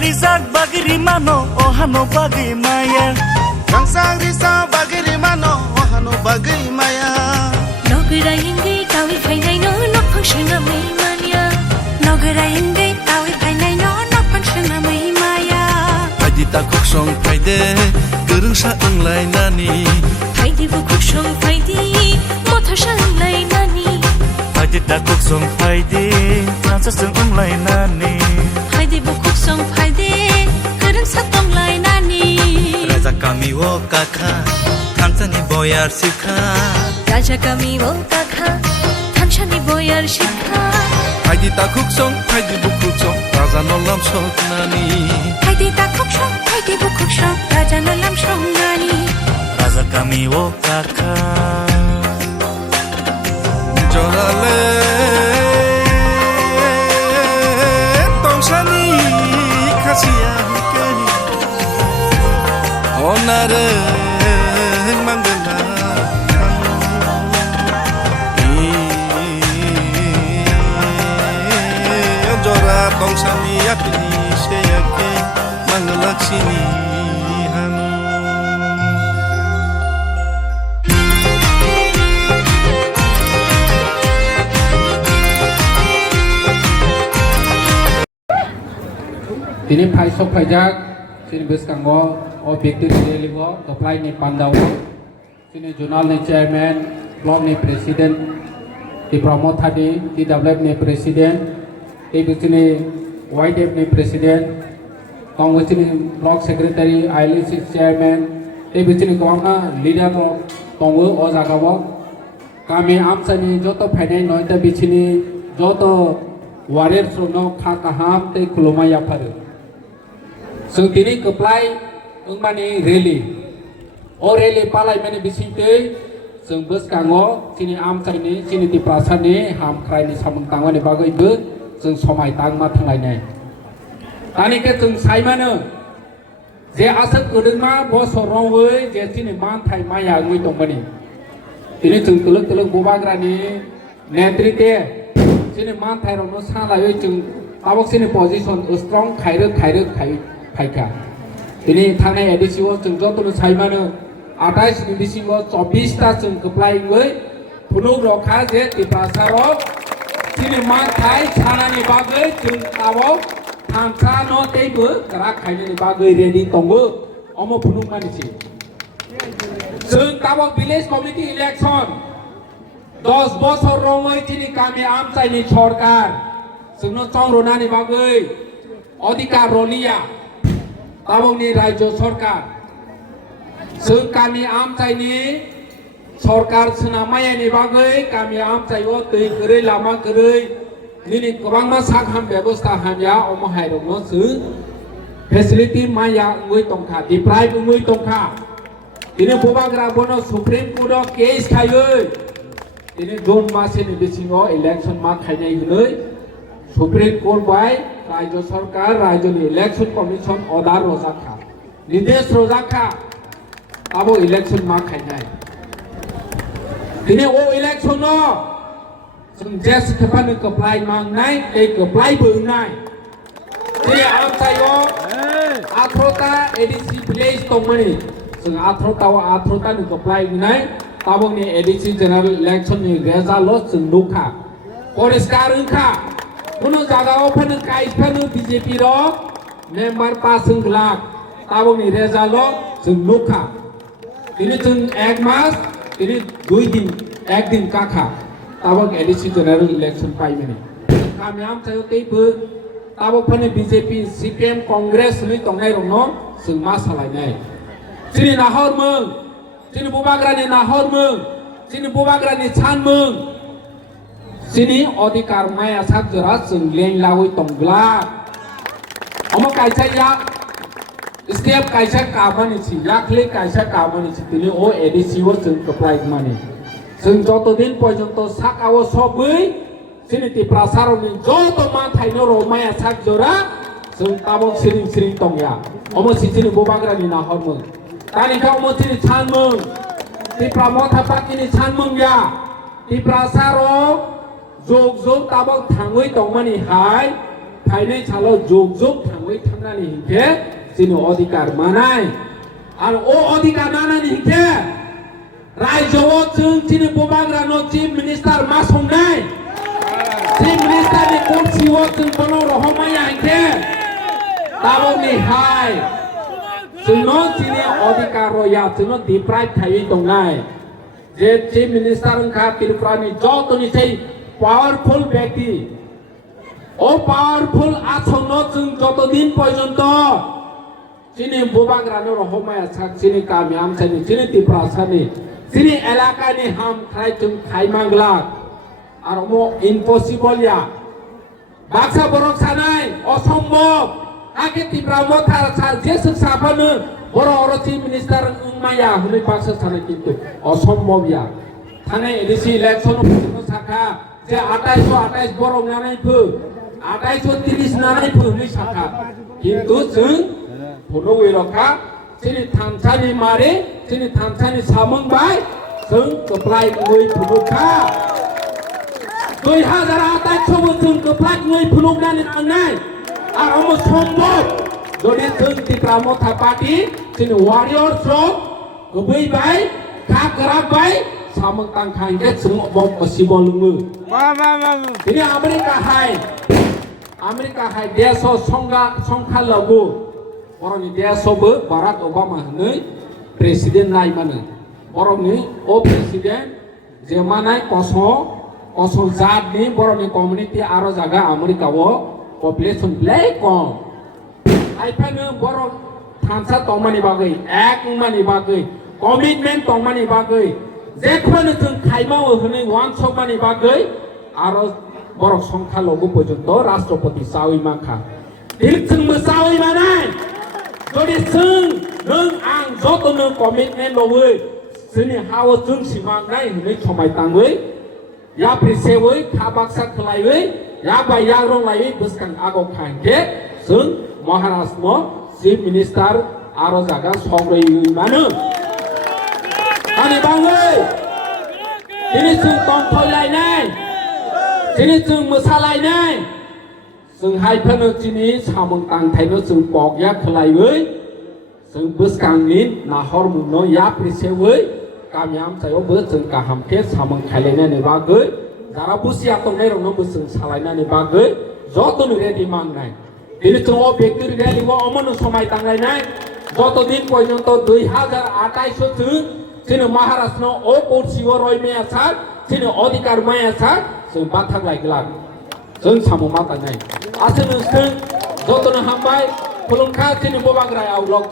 rizak bagri mano ohano bagi maya gangsang risa bagri mano ohano bagi maya Nogara inge tawi phainai no nok function mai mania Nogara inge tawi phainai no nok function mai maya Haidi ta khok song phaide gerung sa anglai nani Haidi bu khok song phaidi motha sanglai nani Haidi ta khok song phaide nasa sung anglai nani Haidi bu khok song phaide gerung sa tonglai nani Raja kami wo kakha thamsani boyar sikha Raja kami wo kakha thamsani boyar sikha Haidi ta khok song phaide bu khok song raja nolam sok nani Haidi ta khok song phaide bu khok song raja nolam song nani Raja kami wo kakha jorale tongsani khasiya hikani onare mangala jora tongsani apni seyake mangalaksini hanu Tini phai sok phai jak sini bus kanggo objektif deliver apply ni pandau sini jurnal ni chairman blog ni president di promote tadi di develop ni president di sini YDF ni president kong sini blog secretary ILC chairman di sini kong leader tongwe o jagawo kami amsani joto phainai noita bichini joto warrior srono kha kaham te kulumaya pharu Sung tini keplai mani rally, o rally palai mani bisite, sung bus kango, sini am sini, sini di pasar ni, ham krai ni samung tangan ni bagai ber, sung somai tang mat thangai nai. Tani ke sung sai mana, je asal kudung ma bos orang we, je sini man thai maya ngui tong mani. Tini sung tulung bubagra ni, netri te, sini man thai rong no sang lai we sung awak sini position strong khai Haika. Ini thane edisi wo jeng joto no saimano 28 edisi wo 24 ta jeng keplai ngoi punuk rokha je di pasaro sini man thai chana ni bagai jeng tawo thamsa no teibu kara khaini ni bagai ready tongo omo punuk manisi jeng tawo village community election 10 বছর রঙই চিনি কামে আমচাইনি সরকার जोंनो चंरनानि बागै अधिकार रलिया ताबंनि राज्य सरकार जों गामि आमचाइनि सरकार सोनामायानि बागै गामि आमचाइयाव दै गोरै लामा गोरै दिनै गोबांमा साखाम बेबस्था हामया अमहायरंनो जों फेसिलिटि माया ngui tongkha दिप्राय ngui tongkha दिनै बबाग्रा बनो सुप्रीम कोर्टआव केस खायै दिनै जून मासनि बिसिङाव इलेक्शन मा खायनाय होनै सुप्रीम कोर्ट बाय राज्य सरकार राज्य इलेक्शन कमिशन ऑर्डर रोजाखा निर्देश रोजाखा अब इलेक्शन मा खायनाय दिनै ओ इलेक्शन जों जेस खेपानो कप्लाय मांनाय दै कप्लाय बोनाय दिनै आमचायो 18टा एडिसि भिलेज दंमोन जों 18टा नो कप्लाय होनाय ताबंनि एडिसि जनरल इलेक्शन नि रेजाल्ट जों नुखा परिष्कार होखा কোনো জায়গাও ফেনে কাইস ফেনে বিজেপি র মেম্বার পাসং লাখ তাবনি রেজাল্ট जों नुखा তিনি जों এক মাস তিনি 2 দিন একদিন কাখা তাবক এডিসি জেনারেল ইলেকশন পাইমেনি কামি আমচাयो तेबो ताबक फने बिजेपि सीपीएम कांग्रेस नि तंनाय रंनो जों मा सालायनाय जोंनि नाहरमों जोंनि बबाग्रानि नाहरमों जोंनि बबाग्रानि सानमों Sini अधिकार माया sak jelas जों लेंलावै तंग्ला अमा कायसा या स्टेप कायसा कामानि छि याखले कायसा कामानि छि तिनि ओ एडिसि वो जों कप्लाय माने जों जत दिन पर्यन्त साकावो सबै सिनिति प्रसारनि जत मा थाइनो रो माया sak जरा जों ताबक सिरिं तंया अमा सिनि बबाग्रानि नाहरमों तानिखा अमा सिनि सानमों ति प्रमोथा पाकिनि सानमों या ति प्रसारो जोग ताबक थांगै दंमानि हाय फाइनाय सालो जोग जोग थांबाय थांनानै हिंखे जोंनि अधिकार मानाय आरो अ अधिकार मानानै हिंखे रायजोआव जों दिनै बबाग्रानो चिफ मिनिस्टार मा संनाय चिफ मिनिस्टारनि कर्सियाव जों बनो रहमाया हिंखे दाबोनि हाय जोंनो दिनै अधिकार रया जोंनो डिप्राइभ थायै दंनाय जे चिफ मिनिस्टार उनका त्रिपुरानि जतनि चाहिँ पावरफुल व्यक्ति ও পাওয়ারফুল আসন্ন जों যতদিন পর্যন্ত যিনি ববাগ্রানো রহমায়া সাক যিনি গামি আমসানি যিনি ত্রিপুরাসানি যিনি এলাকানি হাম খাই जों খাইমাंगला আর মো ইম্পসিবল ইয়া বাক্সা বরক সানাই অসম্ভব আগে ত্রিপুরা মথা যে শিক্ষাফানো বড় অরচি মিনিস্টার উমায়া হলে বাক্সা সানাই কিন্তু অসম্ভব ইয়া থানে এডিসি ইলেকশন শাখা যে 2828 বড় নানাই ফু 2830 नानै फुहै साखा किन्तु जों फुलुवे रखा जोंनि थामसानि मारे जोंनि थामसानि सामंबाय जों कप्लाय गय फुलुखा 2028 बो जों कप्लाय गय फुलुनानै थांनाय आरो सम्भब যদি जों टिक्रा मथा पार्टी जोंनि वारियर्स गबैबाय खागराबाय सामं तांखांगे जों बम पसिबलमु दिनै আমেরিকা হাই দেশ সংখ্যা লগু বরনি দেশবো বারাক ওবামা হनै প্রেসিডেন্ট নাই মানে বরনি ও প্রেসিডেন্ট যে মানায় কস জাতনি বরনি কমিউনিটি আরো জায়গা আমেরিকাও পপুলেশন প্লে কম আইফানো বর থামসা তংমানি বাগै এক মানি বাগै কমিটমেন্ট তংমানি বাগै जेखुनु जों खाइमावो हनै वानसमानि बागै आरो बरक संख्या लगु पर्यन्त राष्ट्रपति सावै माखा जों मोसावै मानाय যদি जों नों आं जतनो कमिटमेन्ट लवै जोंनि हाव जों सिमांनाय हनै समाय ताङै या प्रिसेवै खाबाक्सा खलायवै या बाया रंलायै बसखां आगौ खांके जों महाराष्ट्र चिफ मिनिस्टार आरो जागा संग्रै मानो आनि बाङै दिनै जों तंथयलायनाय दिनै जों मोसालायनाय जों हायफानो दिनै सामं तांथायनो जों पगया खलायवै जों बोसखांनि नाहर मुनो या प्रिसेवै गामियाम सायावबो जों गाहामखे सामं खायलायनायनि बागै जारा बुसिया तंनाय रंनो बोसों सालायनायनि बागै जतनो रेडि मांनाय दिनै जों अ भेक्टरि रेलिबो अमनो समाय तांलायनाय जतदिन पर्यन्त 2028 जों जोंनि महाराष्ट्र अ कर्सियाव रयमाया साक जोंनि अधिकार माया साक जों बाथां लायगला जों सामु मातानाय आसो नोंसोर जतनो हामबाय खुलुमखा जोंनि बबाग्रायाव लग